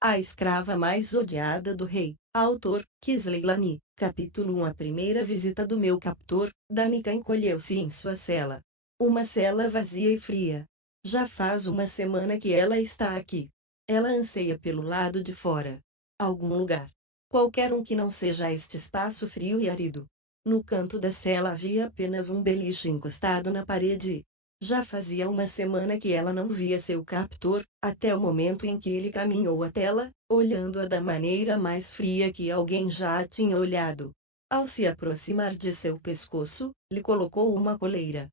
A escrava mais odiada do rei. Autor, Kisleylani. Capítulo 1. A primeira visita do meu captor. Danica encolheu-se em sua cela. Uma cela vazia e fria. Já faz uma semana que ela está aqui. Ela anseia pelo lado de fora. Algum lugar. Qualquer um que não seja este espaço frio e árido. No canto da cela havia apenas um beliche encostado na parede. Já fazia uma semana que ela não via seu captor, até o momento em que ele caminhou até ela, olhando-a da maneira mais fria que alguém já a tinha olhado. Ao se aproximar de seu pescoço, lhe colocou uma coleira.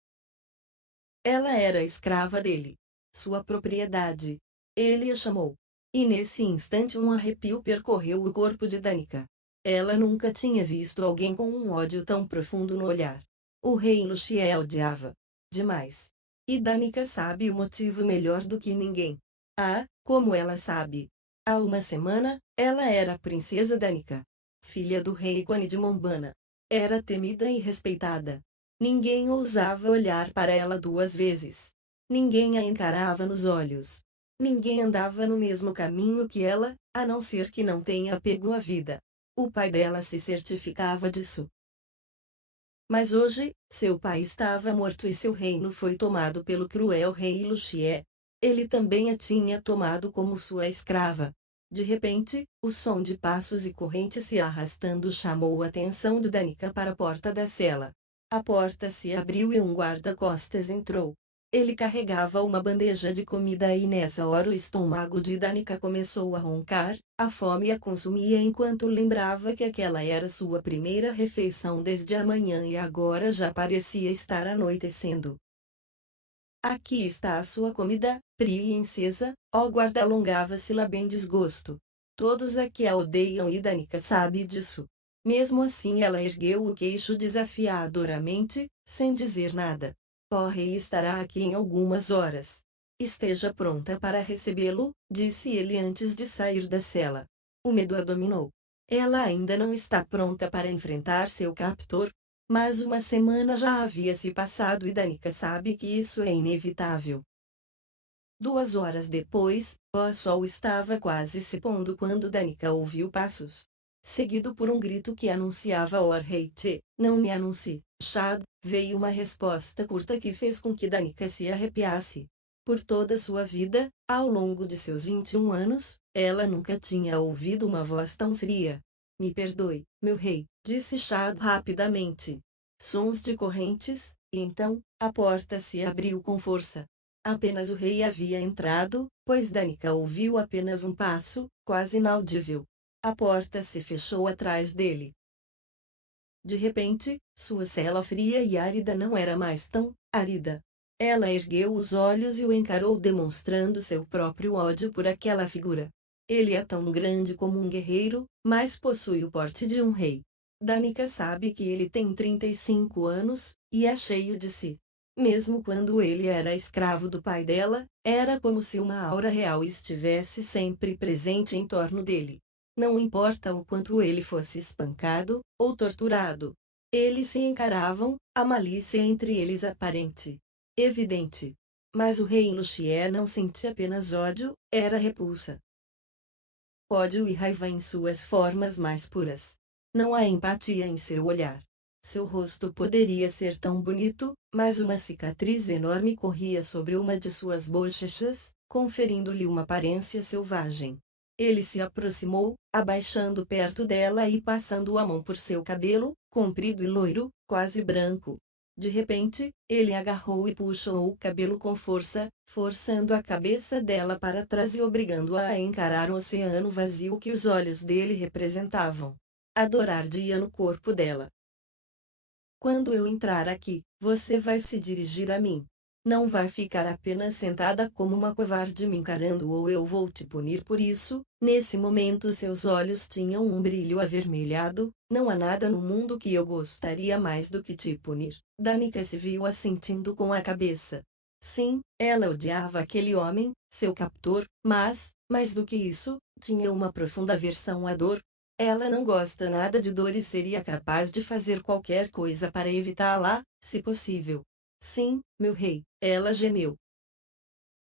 Ela era escrava dele. Sua propriedade. Ele a chamou. E nesse instante um arrepio percorreu o corpo de Danica. Ela nunca tinha visto alguém com um ódio tão profundo no olhar. O rei Luxiel odiava demais. E Danica sabe o motivo melhor do que ninguém. Ah, como ela sabe! Há uma semana, ela era a princesa Danica, filha do rei Quane de Mombana. Era temida e respeitada. Ninguém ousava olhar para ela duas vezes. Ninguém a encarava nos olhos. Ninguém andava no mesmo caminho que ela, a não ser que não tenha apego à vida. O pai dela se certificava disso. Mas hoje, seu pai estava morto e seu reino foi tomado pelo cruel rei Luxie. Ele também a tinha tomado como sua escrava. De repente, o som de passos e correntes se arrastando chamou a atenção de Danica para a porta da cela. A porta se abriu e um guarda-costas entrou. Ele carregava uma bandeja de comida e nessa hora o estômago de Danica começou a roncar, a fome a consumia enquanto lembrava que aquela era sua primeira refeição desde a manhã e agora já parecia estar anoitecendo. Aqui está a sua comida, princesa, ó guarda alongava-se-la bem desgosto. Todos aqui a odeiam e Danica sabe disso. Mesmo assim ela ergueu o queixo desafiadoramente, sem dizer nada. O rei estará aqui em algumas horas. Esteja pronta para recebê-lo, disse ele antes de sair da cela. O medo a dominou. Ela ainda não está pronta para enfrentar seu captor, mas uma semana já havia se passado e Danica sabe que isso é inevitável. 2 horas depois, o sol estava quase se pondo quando Danica ouviu passos. Seguido por um grito que anunciava o rei Te, não me anuncie, Chad, veio uma resposta curta que fez com que Danica se arrepiasse. Por toda sua vida, ao longo de seus 21 anos, ela nunca tinha ouvido uma voz tão fria. Me perdoe, meu rei, disse Chad rapidamente. Sons de correntes, e então, a porta se abriu com força. Apenas o rei havia entrado, pois Danica ouviu apenas um passo, quase inaudível. A porta se fechou atrás dele. De repente, sua cela fria e árida não era mais tão árida. Ela ergueu os olhos e o encarou demonstrando seu próprio ódio por aquela figura. Ele é tão grande como um guerreiro, mas possui o porte de um rei. Danica sabe que ele tem 35 anos, e é cheio de si. Mesmo quando ele era escravo do pai dela, era como se uma aura real estivesse sempre presente em torno dele. Não importa o quanto ele fosse espancado, ou torturado. Eles se encaravam, a malícia entre eles aparente. Evidente. Mas o rei Luxier não sentia apenas ódio, era repulsa. Ódio e raiva em suas formas mais puras. Não há empatia em seu olhar. Seu rosto poderia ser tão bonito, mas uma cicatriz enorme corria sobre uma de suas bochechas, conferindo-lhe uma aparência selvagem. Ele se aproximou, abaixando perto dela e passando a mão por seu cabelo, comprido e loiro, quase branco. De repente, ele agarrou e puxou o cabelo com força, forçando a cabeça dela para trás e obrigando-a a encarar o oceano vazio que os olhos dele representavam. Adorar dia no corpo dela. Quando eu entrar aqui, você vai se dirigir a mim. Não vai ficar apenas sentada como uma covarde me encarando ou eu vou te punir por isso. Nesse momento seus olhos tinham um brilho avermelhado. Não há nada no mundo que eu gostaria mais do que te punir. Danica se viu assentindo com a cabeça. Sim, ela odiava aquele homem, seu captor, mas, mais do que isso, tinha uma profunda aversão à dor. Ela não gosta nada de dor e seria capaz de fazer qualquer coisa para evitá-la, se possível. Sim, meu rei, ela gemeu.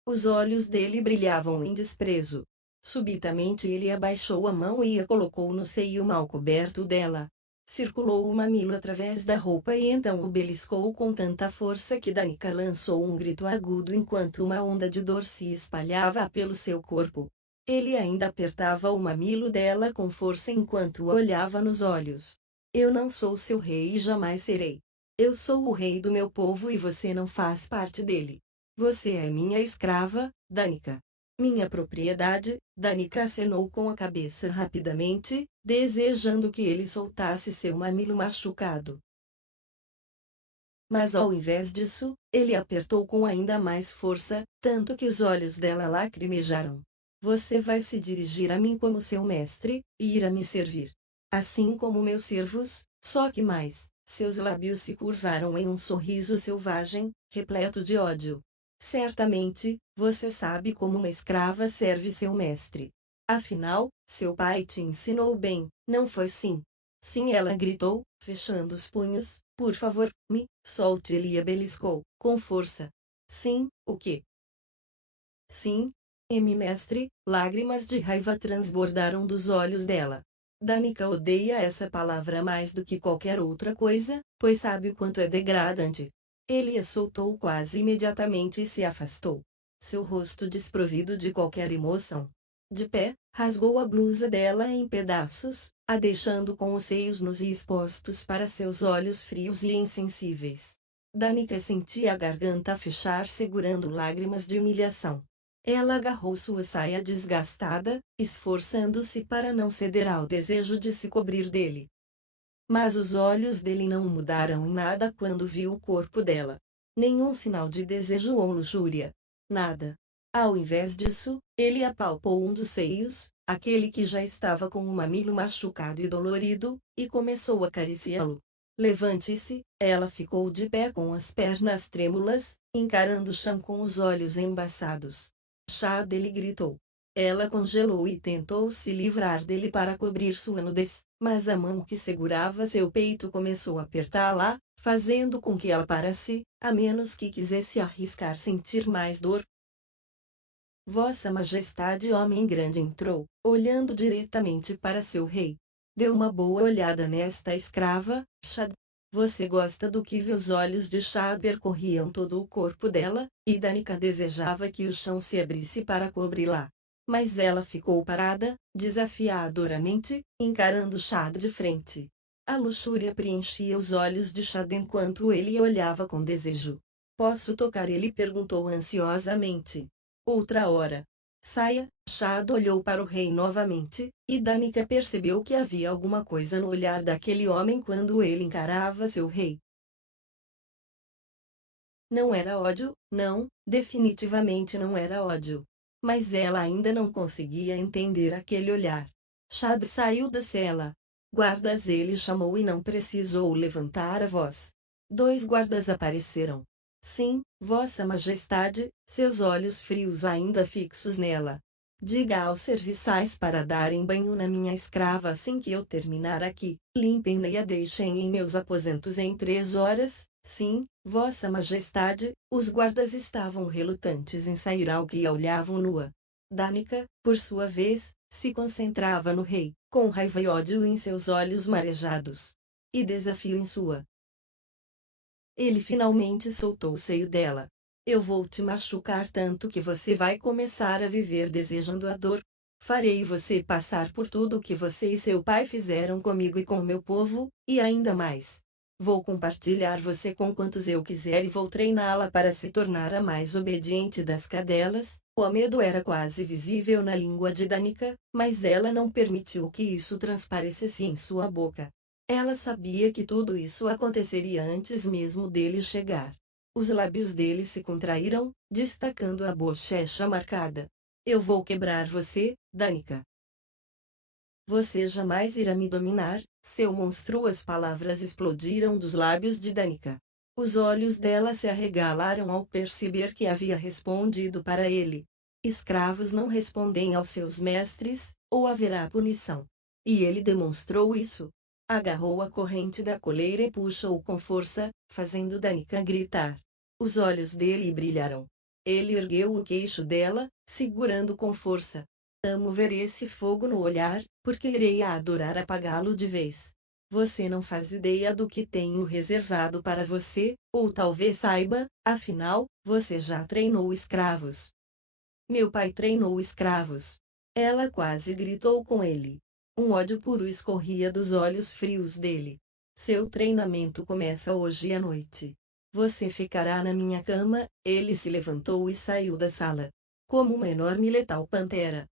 Os olhos dele brilhavam em desprezo. Subitamente ele abaixou a mão e a colocou no seio mal coberto dela. Circulou o mamilo através da roupa e então o beliscou com tanta força que Danica lançou um grito agudo enquanto uma onda de dor se espalhava pelo seu corpo. Ele ainda apertava o mamilo dela com força enquanto o olhava nos olhos. Eu não sou seu rei e jamais serei. Eu sou o rei do meu povo e você não faz parte dele. Você é minha escrava, Danica. Minha propriedade. Danica acenou com a cabeça rapidamente, desejando que ele soltasse seu mamilo machucado. Mas ao invés disso, ele apertou com ainda mais força, tanto que os olhos dela lacrimejaram. Você vai se dirigir a mim como seu mestre, e irá me servir. Assim como meus servos, só que mais. Seus lábios se curvaram em um sorriso selvagem, repleto de ódio. Certamente, você sabe como uma escrava serve seu mestre. Afinal, seu pai te ensinou bem, não foi sim? Sim, ela gritou, fechando os punhos. Por favor, me solte. Ele a beliscou, com força. Sim, o quê? Sim, mestre. Lágrimas de raiva transbordaram dos olhos dela. Danica odeia essa palavra mais do que qualquer outra coisa, pois sabe o quanto é degradante. Ele a soltou quase imediatamente e se afastou. Seu rosto desprovido de qualquer emoção. De pé, rasgou a blusa dela em pedaços, a deixando com os seios nus e expostos para seus olhos frios e insensíveis. Danica sentia a garganta fechar segurando lágrimas de humilhação. Ela agarrou sua saia desgastada, esforçando-se para não ceder ao desejo de se cobrir dele. Mas os olhos dele não mudaram em nada quando viu o corpo dela. Nenhum sinal de desejo ou luxúria. Nada. Ao invés disso, ele apalpou um dos seios, aquele que já estava com o mamilo machucado e dolorido, e começou a acariciá-lo. Levante-se. Ela ficou de pé com as pernas trêmulas, encarando o chão com os olhos embaçados. Chad, ele gritou. Ela congelou e tentou se livrar dele para cobrir sua nudez, mas a mão que segurava seu peito começou a apertá-la, fazendo com que ela parasse, a menos que quisesse arriscar sentir mais dor. Vossa Majestade, homem grande entrou, olhando diretamente para seu rei. Deu uma boa olhada nesta escrava, Chad. Você gosta do que vê? Os olhos de Chad percorriam todo o corpo dela, e Danica desejava que o chão se abrisse para cobri-la. Mas ela ficou parada, desafiadoramente, encarando Chad de frente. A luxúria preenchia os olhos de Chad enquanto ele a olhava com desejo. Posso tocar? Ele perguntou ansiosamente. Outra hora. Saia. Chad olhou para o rei novamente, e Danica percebeu que havia alguma coisa no olhar daquele homem quando ele encarava seu rei. Não era ódio, não, definitivamente não era ódio. Mas ela ainda não conseguia entender aquele olhar. Chad saiu da cela. Guardas, ele chamou e não precisou levantar a voz. 2 guardas apareceram. Sim, Vossa Majestade, seus olhos frios ainda fixos nela. Diga aos serviçais para darem banho na minha escrava assim que eu terminar aqui. Limpem-na e a deixem em meus aposentos em 3 horas. Sim, Vossa Majestade. Os guardas estavam relutantes em sair ao que a olhavam nua. Danica, por sua vez, se concentrava no rei, com raiva e ódio em seus olhos marejados. E desafio em sua. Ele finalmente soltou o seio dela. Eu vou te machucar tanto que você vai começar a viver desejando a dor. Farei você passar por tudo o que você e seu pai fizeram comigo e com o meu povo, e ainda mais. Vou compartilhar você com quantos eu quiser e vou treiná-la para se tornar a mais obediente das cadelas. O medo era quase visível na língua de Danica, mas ela não permitiu que isso transparecesse em sua boca. Ela sabia que tudo isso aconteceria antes mesmo dele chegar. Os lábios dele se contraíram, destacando a bochecha marcada. Eu vou quebrar você, Danica. Você jamais irá me dominar, seu monstro. As palavras explodiram dos lábios de Danica. Os olhos dela se arregalaram ao perceber que havia respondido para ele. Escravos não respondem aos seus mestres, ou haverá punição. E ele demonstrou isso. Agarrou a corrente da coleira e puxou com força, fazendo Danica gritar. Os olhos dele brilharam. Ele ergueu o queixo dela, segurando com força. Amo ver esse fogo no olhar, porque irei adorar apagá-lo de vez. Você não faz ideia do que tenho reservado para você, ou talvez saiba, afinal, você já treinou escravos. Meu pai treinou escravos. Ela quase gritou com ele. Um ódio puro escorria dos olhos frios dele. Seu treinamento começa hoje à noite. Você ficará na minha cama. Ele se levantou e saiu da sala. Como uma enorme e letal pantera,